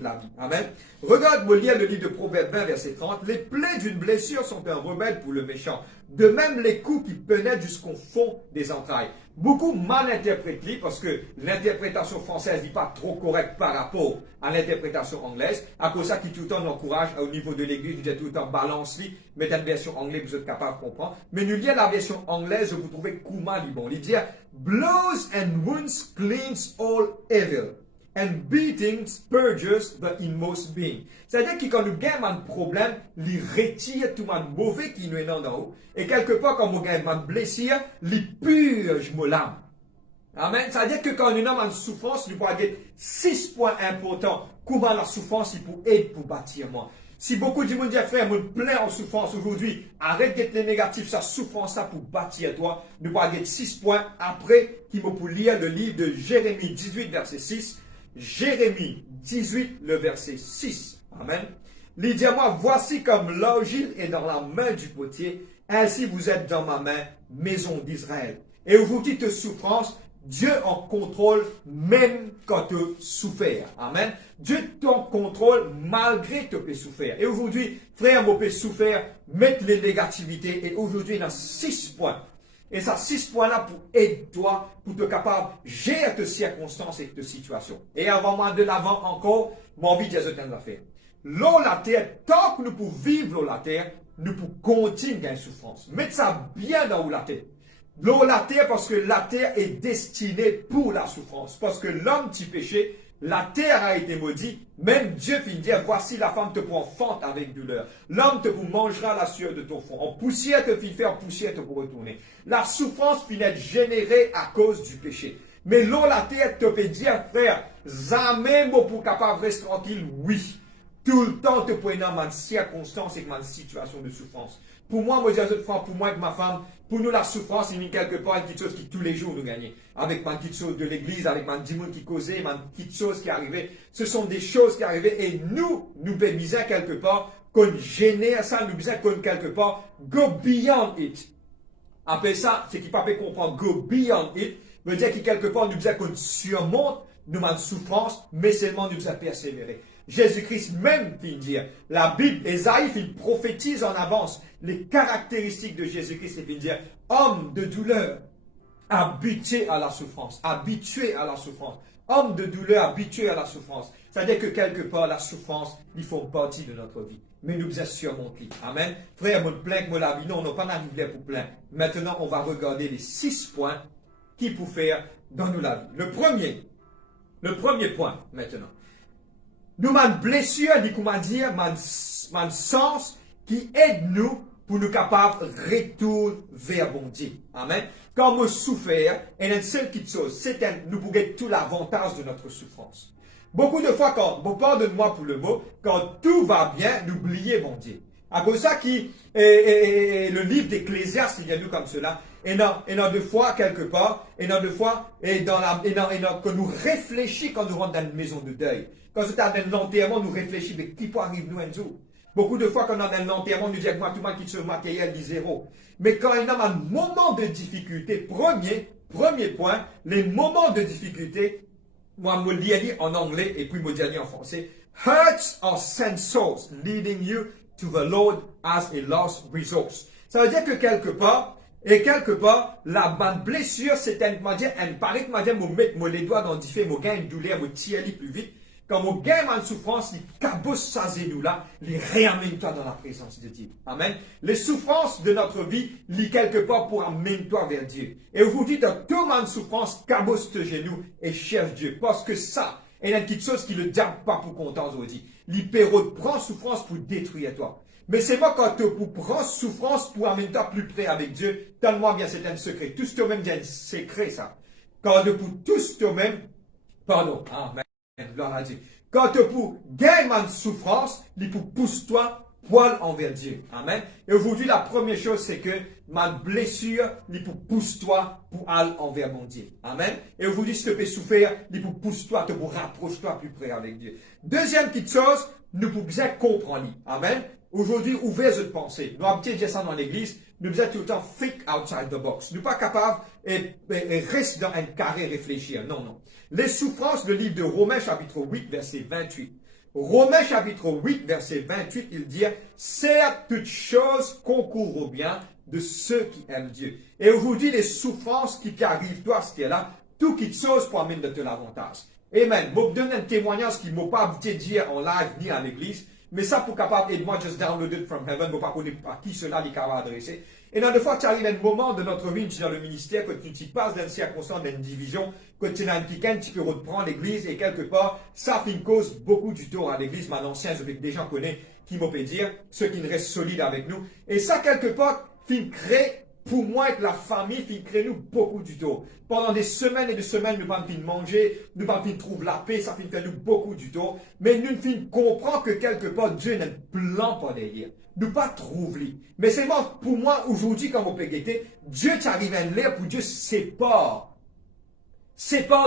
la vie. Amen. Regarde-moi lire le livre de Proverbes 20, verset 30. Les plaies d'une blessure sont un remède pour le méchant. De même, les coups qui pénètrent jusqu'au fond des entrailles. Beaucoup mal interprétés parce que l'interprétation française n'est pas trop correcte par rapport à l'interprétation anglaise. À cause de ça, qui tout le temps nous encourage au niveau de l'église, nous dit tout le temps balance-li, mettez une version anglaise, vous êtes capable de comprendre. Mais nous lisons la version anglaise, vous trouvez comment il bon. Il dit blows and wounds cleanse all evil. And beatings purges the inmost being. C'est-à-dire que quand nous gagnons un problème, il retire tout le mauvais qui nous est en haut. Et quelque part, quand nous gagnons une blessure, il purge mon âme. Amen. C'est-à-dire que quand nous avons une souffrance, nous pouvons avoir 6 points importants. Comment la souffrance il peut aider pour bâtir moi. Si beaucoup de monde dit, frère, me plaît en souffrance aujourd'hui, arrête d'être les négatifs, ça souffrance ça pour bâtir toi. Nous pouvons avoir 6 points après qui me pour lire le livre de Jérémie 18, verset 6. Jérémie 18, le verset 6. Amen. Il dit à moi, voici comme l'argile est dans la main du potier, ainsi vous êtes dans ma main, maison d'Israël. Et aujourd'hui, te souffrance, Dieu en contrôle même quand tu souffres. Amen. Dieu t'en contrôle malgré que tu peux souffrir. Et aujourd'hui, frère, vous pouvez souffrir, mettre les négativités. Et aujourd'hui, il y a 6 points. Et ça, 6 points-là pour aider toi, pour te capable de gérer tes circonstances et tes situations. Et avant moi de l'avant encore, mon envie de dire ce qu'on va faire. L'eau, la terre, tant que nous pouvons vivre l'eau, la terre, nous pouvons continuer une souffrance. Mettez ça bien dans la terre. L'eau, la terre, parce que la terre est destinée pour la souffrance. Parce que l'homme qui péché, la terre a été maudite. Même Dieu finit de dire, voici la femme te prend fente avec douleur. L'homme te mangera la sueur de ton front. En poussière te fit faire, en poussière te pour retourner. La souffrance finit d'être générée à cause du péché. Mais l'eau, la terre te peut dire, frère, jamais pour capable rester tranquille, oui. Tout le temps te prenant ma circonstance et ma situation de souffrance. Pour moi, moi, pour moi et ma femme, pour nous, la souffrance, il y a quelque part une petite chose qui tous les jours nous gagnons. Avec ma petite chose de l'église, avec ma dimanche qui causait, ma petite chose qui arrivait. Ce sont des choses qui arrivaient et nous besoin quelque part qu'on génère ça, nous besoin qu'on quelque part go beyond it. Après ça, c'est qui ne peut pas comprendre go beyond it, veut dire que quelque part nous besoin qu'on surmonte nos souffrances, mais seulement nous besoin persévérer. Jésus-Christ même fit dire, la Bible, Ésaïe, il prophétise en avance les caractéristiques de Jésus-Christ et fit dire, homme de douleur, habitué à la souffrance, habitué à la souffrance, homme de douleur, habitué à la souffrance. C'est-à-dire que quelque part, la souffrance, ils font partie de notre vie. Mais nous devons surmonter. Amen. Frère, me plains que la vie, non, on n'a pas arrivé pour plaindre. Maintenant, on va regarder les 6 points qui peuvent faire dans nous la vie. Le premier point, maintenant. Nous avons une blessure, comment dire, un sens qui aide nous pour nous capables de retourner vers bon Dieu. Amen. Quand nous souffrons, il y a une seule petite chose, c'est que nous pouvons gagner tout l'avantage de notre souffrance. Beaucoup de fois, pardonne-moi pour le mot, quand tout va bien, nous oublions bon Dieu. À cause de ça, le livre d'Ecclésiaste, il y a nous comme cela, et dans deux fois, quelque part, et dans deux fois, que nous réfléchissons quand nous rentrons dans une maison de deuil. Quand nous sommes dans l'enterrement, nous réfléchissons, mais qui peut arriver nous un jour? Beaucoup de fois, quand on est dans l'enterrement, nous disons que moi, tout le monde qui se maquille, elle dit zéro. Mais quand il y a un moment de difficulté, premier point, les moments de difficulté, moi, je le dis en anglais et puis je le dis en français, hurts or sensors leading you to the Lord as a last resource. Ça veut dire que quelque part, la blessure, c'est paraît que je mettre les doigts dans le diffé, je gagne une douleur, je tire plus vite. Quand on gagne une souffrance, il cabosse sa zénou là, il réamène-toi dans la présence de Dieu. Amen. Les souffrances de notre vie, il quelque part pour amener-toi vers Dieu. Et vous dites, dans toute une souffrance, cabosse tes genoux et cherche Dieu. Parce que ça, Et il y a une petite chose qui le diable pas pour content aujourd'hui. L'hypérode prend souffrance pour détruire toi. Mais c'est moi quand tu prends souffrance pour amener toi plus près avec Dieu, donne-moi bien c'est un secret. Tous toi-même, il y a un secret ça. Quand tu pour tous toi-même, pardon, amen, gloire à Dieu. Quand tu pour gagner ma souffrance, il pour pousse-toi poil envers Dieu. Amen. Et aujourd'hui, la première chose, c'est que ma blessure, il pour pousse-toi pour aller envers mon Dieu. Amen. Et aujourd'hui, si tu peux souffrir, il pour pousse-toi, te pour rapproche-toi plus près avec Dieu. Deuxième petite chose, nous pouvons bien comprendre. Amen. Aujourd'hui, ouvrez votre pensée. Nous avons dit ça dans l'église. Nous sommes tout le temps think outside the box. Nous ne sommes pas capables de rester dans un carré réfléchir. Non, non. Les souffrances, le livre de Romains chapitre 8, verset 28. Romains chapitre 8, verset 28, il dit « Certes, toutes choses concourent au bien de ceux qui aiment Dieu. » Et aujourd'hui, les souffrances qui arrivent, toi, ce qui est là, tout qui te chose pour amener de l'avantage. Amen. Je vais vous donner un témoignage qui ne m'a pas habitué de dire en live ni à l'église. Mais ça, pour capable de moi, just download it from heaven, pour pas connaître à qui cela est capable d'adresser. Et dans des fois, tu arrives à un moment de notre vie, tu es dans le ministère, que tu passes d'une circonstance, d'une division, que tu es dans un week-end, tu peux reprendre l'église, et quelque part, ça fait une cause beaucoup du tort à l'église. Maintenant, ancien, des gens connaissent, qui m'ont fait dire, ceux qui ne restent solides avec nous. Et ça, quelque part, fait créer, pour moi, avec la famille, fait créer nous beaucoup du tort. Pendant des semaines et des semaines, nous ne pouvons pas manger, nous ne pouvons pas trouver la paix, ça fait nous beaucoup du tort. Mais nous ne comprenons que quelque part, Dieu n'a un plan pas derrière. Nous pas trouver. Mais c'est moi, pour moi, aujourd'hui, quand on peut guetter, Dieu t'arrive à l'air pour Dieu sépare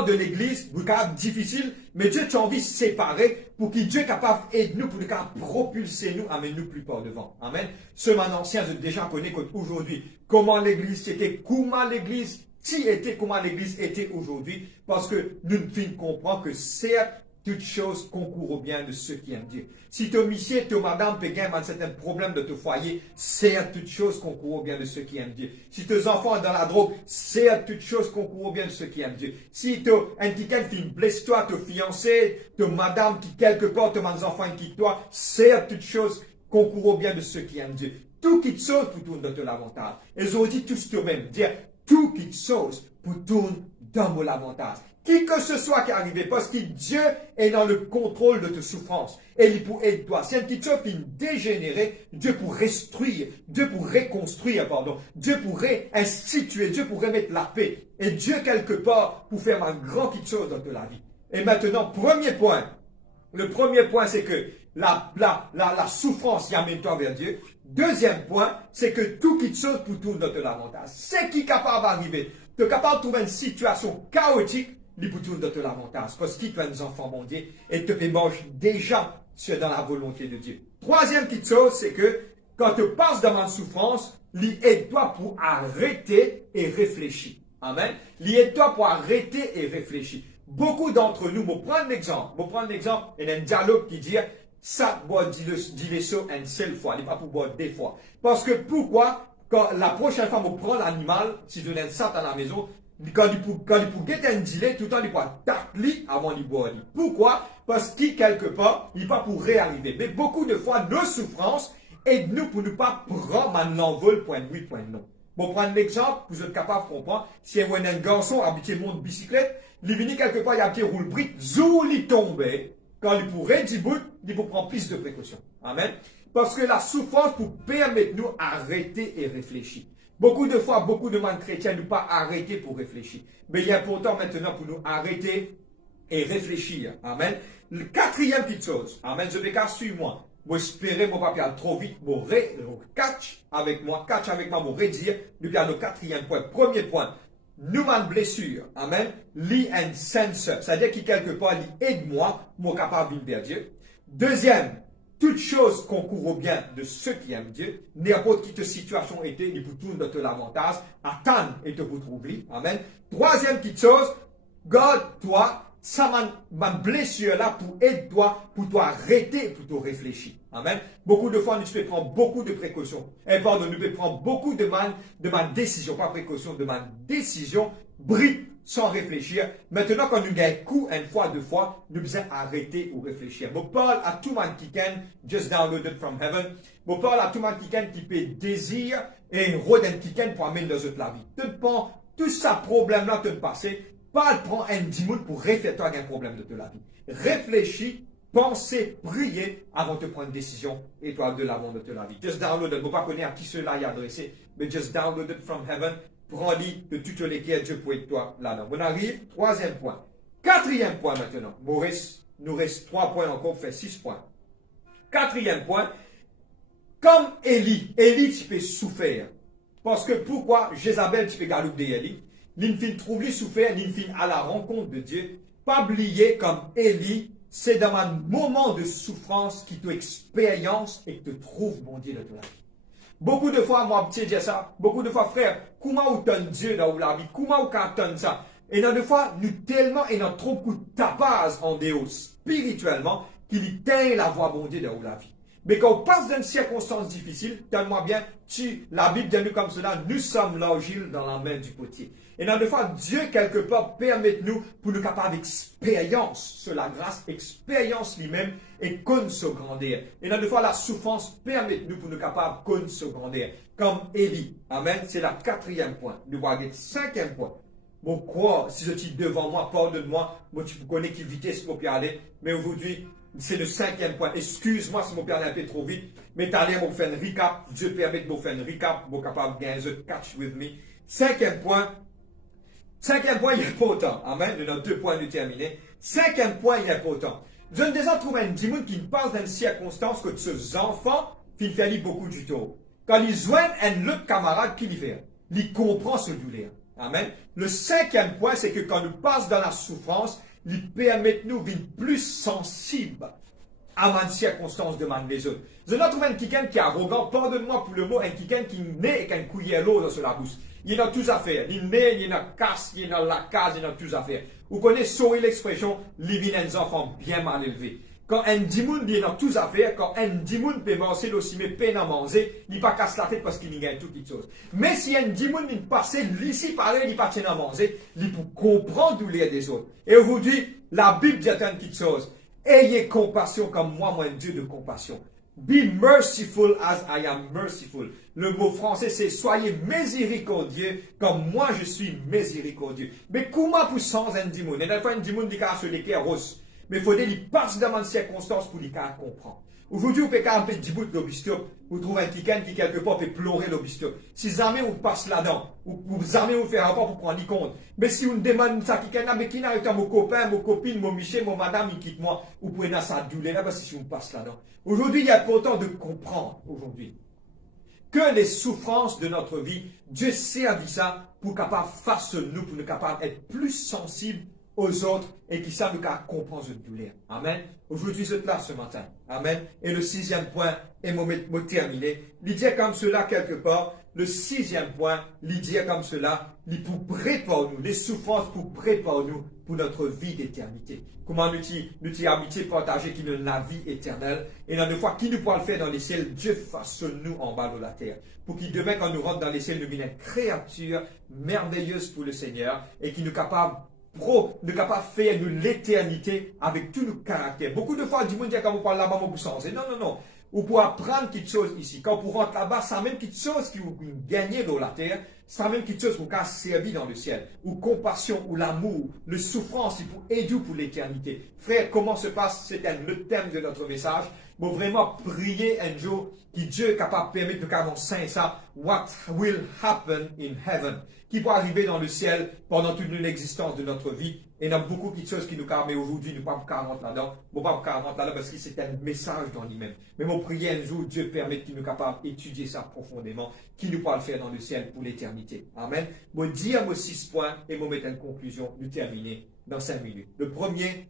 de l'église, pour capable difficile, mais Dieu t'a envie de séparer pour que Dieu est capable d'aider nous, pour capable propulser nous, amener nous plus par devant. Amen. Ce man ancien, je déjà connais aujourd'hui comment l'église était, comment l'église était, comment l'église était aujourd'hui, parce que nous ne comprenons que certes, toutes choses concourent au bien de ceux qui aiment Dieu. Si ton monsieur, ton madame, péguin, un certain problème de ton foyer, certes, toutes choses concourent au bien de ceux qui aiment Dieu. Si tes enfants sont dans la drogue, certes, toutes choses concourent au bien de ceux qui aiment Dieu. Si tu un quelqu'un qui blesse toi, ton fiancé, ton madame qui quelque part, ton enfant qui toi, certes, toutes choses concourent au bien de ceux qui aiment Dieu. Tout qui te sauve pour tourner dans l'avantage. Et je dis tous toi-même, dire, tout qui te sauve pour tourner dans mon avantage. Qui que ce soit qui est arrivé, parce que Dieu est dans le contrôle de tes souffrances. Et il pour aider toi. Si un petit chose qui est dégénéré, Dieu pour restruire, Dieu pour reconstruire, pardon. Dieu pour réinstituer, Dieu pour remettre la paix. Et Dieu, quelque part, pour faire un grand petite chose dans ta vie. Et maintenant, premier point. Le premier point, c'est que la souffrance y amène toi vers Dieu. Deuxième point, c'est que tout qui te sauve pour tout notre avantage. C'est qui est capable d'arriver. Tu es capable de trouver une situation chaotique, pour tout notre avantage. Parce qu'il tu as des enfants, mon Dieu, et te mange déjà dans la volonté de Dieu. Troisième petite chose, c'est que quand tu passes dans ma souffrance, aide-toi pour arrêter et réfléchir. Amen. Aide-toi pour arrêter et réfléchir. Beaucoup d'entre nous, je vais prendre l'exemple, il y a un dialogue qui dit ça, dis-le ça une seule fois, il n'est pas pour boire deux fois. Parce que pourquoi, quand la prochaine fois, je prends l'animal, si je donne ça dans la maison, quand il peut guetter un dîner, tout le temps, il peut tacler avant de boire. Pourquoi? Parce qu'il, quelque part, il n'est pas pour réarriver. Mais beaucoup de fois, nos souffrances aident nous pour ne pas prendre un envol, point oui, point non. Bon, prendre l'exemple, vous êtes capable de comprendre. Si un garçon habitué le monde bicyclette, il vient quelque part, il y a un petit roule brique, zou, il tombe. Quand il pourrait dire bout, il faut prendre plus de précautions. Amen. Parce que la souffrance pour permettre nous arrêter et réfléchir. Beaucoup de fois, beaucoup de monde chrétiens ne pas arrêter pour réfléchir. Mais il est important maintenant pour nous arrêter et réfléchir. Amen. Le quatrième petite chose. Amen. Je vais suivre moi. Vous espérez mon papier trop vite. Vous catch avec moi, vous redire. Depuis le quatrième point. Premier point. Nous avons une blessure. Amen. Li and sense. C'est-à-dire qu'il quelque part, il aide-moi, moi capable de vers Dieu. Deuxième. Toute chose concourt au bien de ceux qui aiment Dieu. N'importe qui te situation était, il vous tourne de te l'avantage. Attends et te retrouver. Amen. Troisième petite chose. Garde-toi. Ça m'a blessure là pour aider toi, pour toi arrêter, pour toi réfléchir. Amen. Beaucoup de fois, nous devons prendre beaucoup de précautions. Et pardon, nous devons prendre beaucoup de ma décision, pas précaution, de ma décision, brute, sans réfléchir. Maintenant, quand nous gagnons coup, une fois, deux fois, nous devons arrêter ou réfléchir. Je parle à tout le monde qui can, just download it from heaven. Je parle à tout le monde qui can, qui peut désir et rôde un qui can pour amener dans notre la vie. Tout ça, problème là, te passer. pas prendre un 10 minutes pour réfléchir à un problème de la vie. Réfléchis, pensez, priez avant de prendre une décision et toi de l'avant de la vie. Just download it. Je ne pas connaître à qui cela est adressé, mais just download it from heaven. Prends-le de toutes lesquelles Dieu peut être toi là-dedans. On arrive, troisième point. Quatrième point maintenant. Maurice, nous reste 3 points encore, fait 6 points. Quatrième point. Comme Élie, tu peux souffrir. Parce que pourquoi Jézabel, tu peux galouper Élie? L'infine trouve lui souffert, l'infine à la rencontre de Dieu. Pas oublier comme Élie, c'est dans un moment de souffrance qui te expérience et que te trouve bon Dieu dans ta vie. Beaucoup de fois, moi, petit dis ça, beaucoup de fois, frère, comment on donne Dieu dans la vie? Comment on donne ça? Et dans des fois, nous tellement, et dans trop de tapas en déo spirituellement, qu'il teint la voix bon Dieu dans la vie. Mais quand on passe dans une circonstance difficile, donne-moi bien, la Bible dit nous comme cela, nous sommes l'argile dans la main du potier. Et dans des fois, Dieu, quelque part, permet-nous pour nous capables d'expérience sur la grâce, expérience lui-même et connaître ce grandeur. Et dans des fois, la souffrance permet-nous pour nous capables de connaître ce grandeur. Comme Élie. Amen. C'est la quatrième point. Nous voyons le cinquième point. Bon, quoi, si je suis devant moi, pardonne-moi, moi, tu connais quelle vitesse je peux aller, mais aujourd'hui, c'est le cinquième point. Excuse-moi si je peux aller un peu trop vite, mais tu allais me faire un recap. Dieu permet de me faire un recap, je suis capable de gagner un catch with me. Cinquième point, il est important. Amen. Nous avons 2 points de terminer. Cinquième point, il est important. Je ne déjà trouvé un dimanche qui passe dans une circonstance que ces enfants, qui fait beaucoup du tout. Quand ils joignent un autre camarade qui fait, ils comprennent ce douleur. Amen. Le cinquième point, c'est que quand nous passons dans la souffrance, il permet de nous d'être plus sensibles à une circonstance de ma maison. Je ne trouve un quelqu'un qui est arrogant, pardonne-moi pour le mot, un quelqu'un qui naît avec un cuillère l'eau dans la bouche. Il y a tout à faire. Il naît, il y a casse, il y a la case, il y a tout à faire. Vous connaissez l'expression, living un enfant bien mal élevé. Quand un dimoun il a tout à faire, quand un dimoun peut manger aussi, mais peine à manger, il pas casse la tête parce qu'il y a toute chose. Mais si un dimoun il passe ici par là, il pas à manger, il peut comprendre d'où les des autres. Et aujourd'hui, la Bible dit une petite chose. Ayez compassion comme moi, un Dieu de compassion. Be merciful as I am merciful. Le mot français, c'est soyez miséricordieux comme moi je suis miséricordieux. Mais comment pour sans un dimoun? Et la fois, un dimoun dit qu'il a sur l'équerre rose. Mais il faut qu'il passe dans une circonstance pour qu'il comprendre. Aujourd'hui, vous pouvez un peu de bout de l'obisteur, vous trouvez un quelqu'un qui quelque part peut pleurer l'obisteur. Si jamais vous passez là-dedans, vous jamais vous faire rapport pour prendre compte. Mais si vous demandez ça, quelqu'un, mais qui n'a pas mon copain, mon copine, mon Michel, mon madame, il quitte moi, vous pouvez dans sa douleur là, parce que si vous passez là-dedans. Aujourd'hui, il est important de comprendre, aujourd'hui, que les souffrances de notre vie, Dieu servi ça pour capable face nous, pour nous capable être plus sensibles aux autres et qui savent nous comprendre cette douleur. Amen. Aujourd'hui, c'est là ce matin. Amen. Et le 6e point, et mon terminé. Il dit comme cela quelque part. Le 6e point, il dit comme cela. Il pour préparer nous, les souffrances pour préparer nous pour notre vie d'éternité. Comment nous amitié partagée qui donne la vie éternelle. Et dans des fois, qui nous pourra le faire dans les ciels, Dieu façonne nous en bas de la terre. Pour qu'il demain, quand nous rentrons dans les ciels, nous devions une créature merveilleuse pour le Seigneur et qui nous capable de capable faire nous l'éternité avec tout le caractère. Beaucoup de fois, du monde dit quand on parle là-bas, on vous sensez. Non, non, non. Ou pour apprendre quelque chose ici. Quand vous rentrez là-bas, c'est même quelque chose qui vous gagnez dans la terre. C'est même quelque chose qui vous a servi dans le ciel. Ou compassion, ou l'amour, le souffrance, il faut aider pour l'éternité. Frère, comment se passe, c'est le thème de notre message. Faut vraiment prier un jour que Dieu est capable de permettre de faire saint ça. What will happen in heaven? Qui peut arriver dans le ciel pendant toute l'existence de notre vie. Et il y a beaucoup de choses qui nous carrent, mais aujourd'hui, nous ne pouvons pas rentrer là-dedans. Nous ne pouvons pas rentrer là-dedans parce que c'est un message dans lui-même. Mais mon prière un jour, Dieu permet qu'il nous capable d'étudier ça profondément, qu'il nous pourra le faire dans le ciel pour l'éternité. Amen. Moi, dire mes 6 points et moi mettre une conclusion, nous terminer dans 5 minutes. Le premier,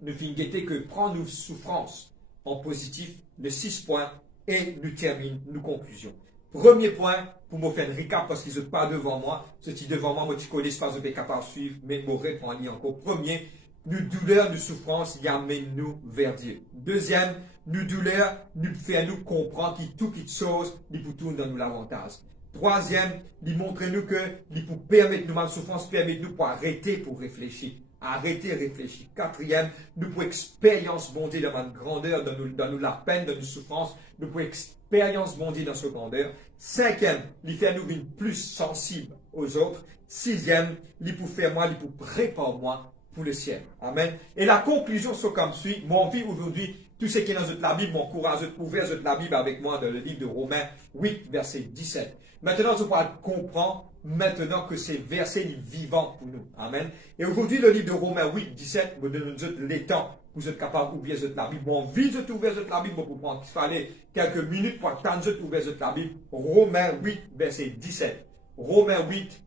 nous finissons que prendre nos souffrances en positif, les 6 points, et nous termine nos conclusions. Premier point, pour me faire un recap, parce qu'ils ne sont pas devant moi. Ceux-ci devant moi, tu connais pas, je suis capable de suivre, mais je vais prendre encore. Premier, nous douleurs, nous souffrances, y amène-nous vers Dieu. Deuxième, nous douleurs, nous fait nous comprendre que toute chose, nous pour tourner dans nous l'avantage. Troisième, nous montre-nous que nous pour permettre nous, ma souffrance, permettre-nous pour arrêter pour réfléchir. Arrêtez, réfléchir. Quatrième, nous pour expérience bonté dans notre grandeur, dans nous la peine, dans nos souffrances, nous pour expérience bonté dans ce grandeur. Cinquième, il fait nous une plus sensible aux autres. Sixième, il pour faire moi, il pour préparer moi pour le ciel. Amen. Et la conclusion, c'est comme suit. Mon vie aujourd'hui, tout ce qui est dans la Bible, m'encourage à ouvrir la Bible avec moi dans le livre de Romains 8, verset 17. Maintenant, je pourrais comprendre maintenant que ces versets sont vivants pour nous. Amen. Et aujourd'hui, le livre de Romains 8, 17 me donne les temps pour être capable d'ouvrir la Bible. Mon envie de t'ouvrir la Bible pour prendre. Il fallait quelques minutes pour attendre de t'ouvrir la Bible. Romains 8, verset 17. Romains 8,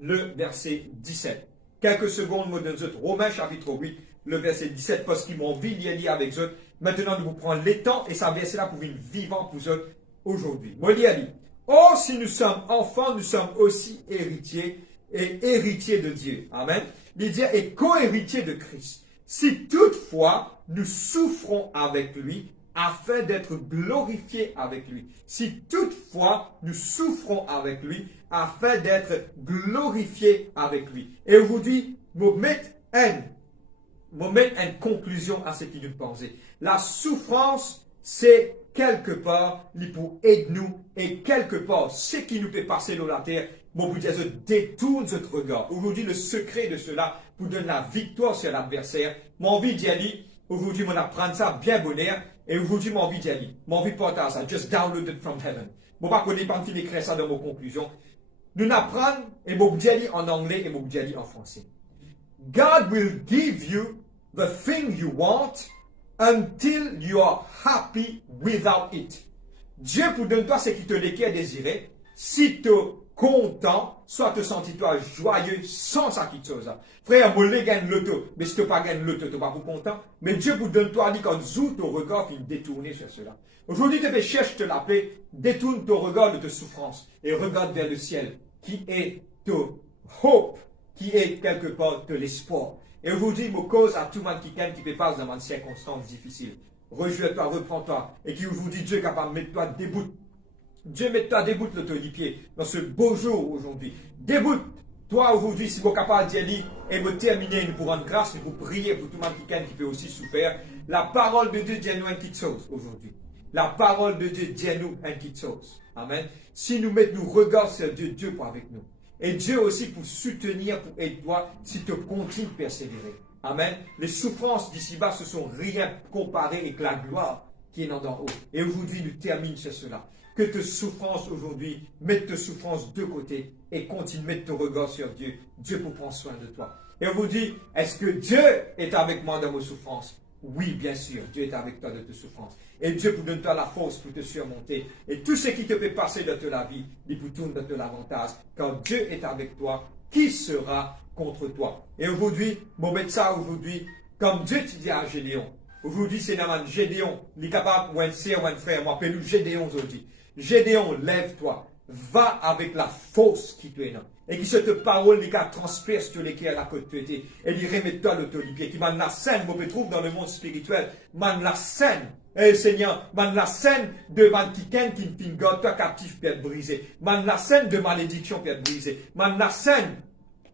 le verset 17. Quelques secondes, me donne Romains chapitre 8, le verset 17, parce qu'ils m'ont envie d'y aller avec eux. Maintenant, nous vous prendre les temps et ça verset là pour une vivant pour eux aujourd'hui. Moi, il dit, oh, si nous sommes enfants, nous sommes aussi héritiers et héritiers de Dieu. Amen. Il dit, et co-héritiers de Christ. Si toutefois nous souffrons avec lui, afin d'être glorifiés avec lui. Si toutefois nous souffrons avec lui, afin d'être glorifiés avec lui. Et aujourd'hui, nous mettons une conclusion à ce qui nous pensait. La souffrance, c'est quelque part, pour aider nous, et quelque part, ce qui nous fait passer dans la terre, mon Dieu, détourne notre regard. Aujourd'hui, le secret de cela, pour donner la victoire sur l'adversaire, mon envie d'y aller, aujourd'hui, on apprend ça bien bonheur, et aujourd'hui, mon envie d'y aller. Mon envie de porter ça, just download it from heaven. Bon, pas qu'on n'ait pas écrire ça dans mon conclusion. Nous apprenons, et mon Dieu en anglais, et mon Dieu en français. God will give you the thing you want until you are happy without it. Dieu pour donner toi ce qui te l'équerre désiré. Si tu es content, soit te sentis toi joyeux sans ça qui chose. Frère, moi, je gagne l'auto, mais si tu n'as pas gagné l'auto, tu n'es pas content. Mais Dieu pour donner toi, dit quand zou ton regard, il détourner sur cela. Aujourd'hui, tu cherches te l'appeler, détourne ton regard de ta souffrance et regarde vers le ciel, qui est ton hope, qui est quelque part de l'espoir. Et aujourd'hui, je me cause à tout le monde qui peut passer dans une circonstance difficile. Rejouis-toi, reprends-toi. Et qui aujourd'hui, Dieu est capable de mettre toi debout. Dieu met toi debout le pied dans ce beau jour aujourd'hui. Debout. Toi aujourd'hui, si vous êtes capable d'y aller et de terminer, nous pour rendre grâce, nous pour prier pour tout le monde qui peut aussi souffrir. La parole de Dieu dit nous une petite chose aujourd'hui. La parole de Dieu dit nous une petite chose. Amen. Si nous mettons nos regards sur Dieu, Dieu pour avec nous. Et Dieu aussi pour soutenir, pour aider toi, si tu continues de persévérer. Amen. Les souffrances d'ici-bas, ce sont rien comparé avec la gloire qui est en haut. Et aujourd'hui, nous terminons sur cela. Que tes souffrances aujourd'hui, mette tes souffrances de côté et continue de mettre ton regard sur Dieu. Dieu pour prendre soin de toi. Et on vous dit, est-ce que Dieu est avec moi dans vos souffrances? Oui, bien sûr, Dieu est avec toi dans tes souffrances. Et Dieu pour donner toi la force pour te surmonter. Et tout ce qui te fait passer dans la vie, il pour tourner dans l'avantage. Quand Dieu est avec toi, qui sera contre toi? Et aujourd'hui, mon médecin aujourd'hui, comme Dieu te dit à Gédéon, aujourd'hui c'est dans Gédéon, il est capable, ou un sœur, ou un frère, moi, appelle-nous Gédéon aujourd'hui. Gédéon, lève-toi, va avec la force qui te est là. Et qui cette parole, qui transperce tous les cœurs à la côte de et il remet toi l'autolipie, qui m'a la scène, vous me trouve dans le monde spirituel, m'a la scène. Eh Seigneur, man la scène de man qui garde toi captif peut être brisé. Man la scène de malédiction peut être brisée. Man la scène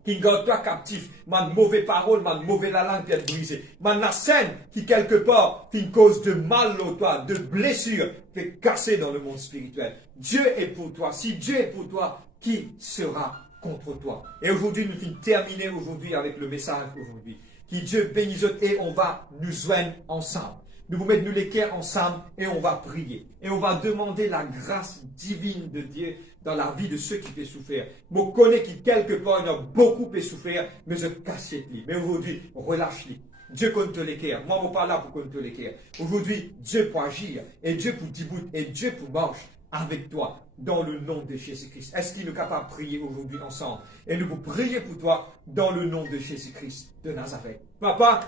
qui garde toi captif, man mauvaise parole, man mauvaise la langue peut être brisée. Man la scène qui quelque part fait une cause de mal au toi, de blessure, peut casser dans le monde spirituel. Dieu est pour toi. Si Dieu est pour toi, qui sera contre toi? Et aujourd'hui, nous finissons terminer aujourd'hui avec le message aujourd'hui. Qui Dieu bénisse et on va nous joindre ensemble. Nous vous mettons les cœurs ensemble et on va prier. Et on va demander la grâce divine de Dieu dans la vie de ceux qui peuvent souffrir. Je connais qui quelque part, il y a beaucoup peuvent souffrir, mais je casse les. Mais aujourd'hui, relâche-les. Dieu compte les cœurs. Moi, je ne parle pas là pour compter les cœurs. Aujourd'hui, Dieu peut agir. Et Dieu pour debout. Et Dieu pour marcher avec toi dans le nom de Jésus-Christ. Est-ce qu'il est capable de prier aujourd'hui ensemble? Et nous vous prier pour toi dans le nom de Jésus-Christ de Nazareth. Papa,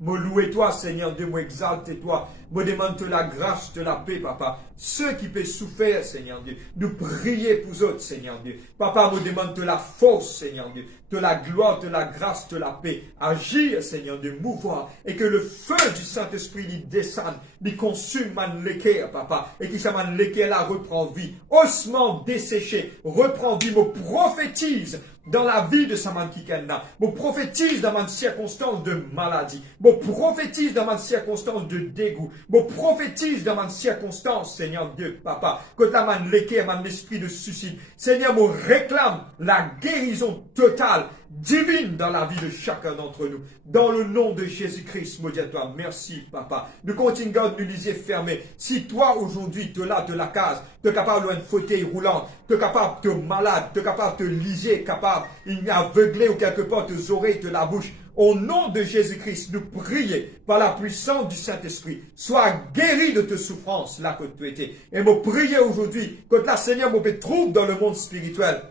me louer toi, Seigneur Dieu, me exalter toi, me demande la grâce de la paix, papa. Ceux qui peuvent souffrir, Seigneur Dieu, nous prier pour eux, Seigneur Dieu. Papa, me demande la force, Seigneur Dieu. de la gloire, de la grâce, de la paix. Agir, Seigneur, de mouvoir et que le feu du Saint-Esprit lui descende, lui consume man l'équerre, papa, et qui ça man l'équerre là reprend vie. Ossements desséchés, reprend vie, me prophétise dans la vie de Saman Kikenda. Me prophétise dans ma circonstance de maladie. Me prophétise dans ma circonstance de dégoût. Me prophétise dans ma circonstance, Seigneur Dieu, papa, que la man l'équerre, man esprit de suicide. Seigneur, me réclame la guérison totale, divine dans la vie de chacun d'entre nous. Dans le nom de Jésus-Christ, me dis à toi, merci, papa. Nous continuons de nous liser fermés. Si toi, aujourd'hui, tu es là, de la case, tu es capable d'un fauteuil roulant, tu es capable de malade, tu es capable de liser, capable, il y a aveuglé ou quelque part tes oreilles, de la bouche. Au nom de Jésus-Christ, nous prions par la puissance du Saint-Esprit. Sois guéri de tes souffrances là que tu étais. Et me prier aujourd'hui que la Seigneur me trouve dans le monde spirituel.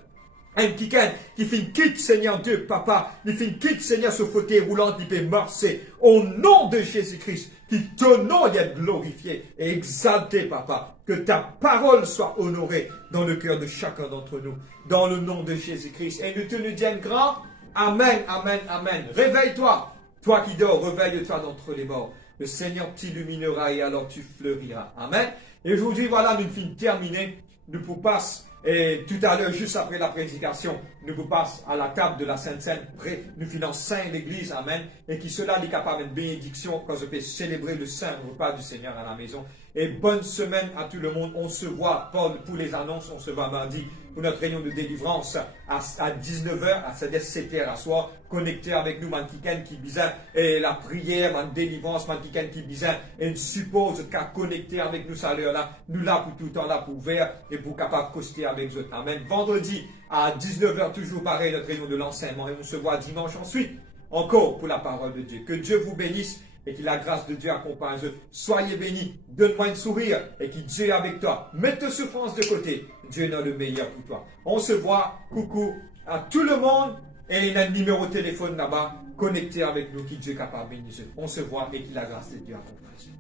Un qui fait quitte, Seigneur Dieu, papa, il fait quitte, Seigneur, ce fauteuil roulant, il peut marcher. Au nom de Jésus-Christ, que ton nom est glorifié et exalté, papa. Que ta parole soit honorée dans le cœur de chacun d'entre nous. Dans le nom de Jésus-Christ. Et nous te le disons grand. Amen, amen, amen. Réveille-toi. Toi qui dors, réveille-toi d'entre les morts. Le Seigneur t'illuminera et alors tu fleuriras. Amen. Et aujourd'hui, voilà, nous finissons terminé. Nous vous passons. Et tout à l'heure, juste après la prédication, nous vous passons à la table de la Sainte Seine, nous finançons l'Église, amen, et qui cela est capable d'une bénédiction quand je peux célébrer le saint repas du Seigneur à la maison. Et bonne semaine à tout le monde. On se voit pour les annonces, on se voit mardi pour notre réunion de délivrance à 19h, à 17h à soir, connecté avec nous, Mantiken qui bizarre, et la prière, man délivrance, Mantiken qui bizarre, et une suppose qu'à connecter avec nous à l'heure là, nous là pour tout le temps là pour ouvert et pour capable de coster avec eux. Amen. Vendredi à 19h, toujours pareil, notre réunion de l'enseignement, et on se voit dimanche ensuite, encore pour la parole de Dieu. Que Dieu vous bénisse. Et que la grâce de Dieu accompagne eux. Soyez bénis. Donne-moi un sourire. Et que Dieu est avec toi. Mets tes souffrances de côté. Dieu est le meilleur pour toi. On se voit. Coucou à tout le monde. Et il y a un numéro de téléphone là-bas. Connecté avec nous. Que Dieu est capable de bénir. On se voit et que la grâce de Dieu accompagne.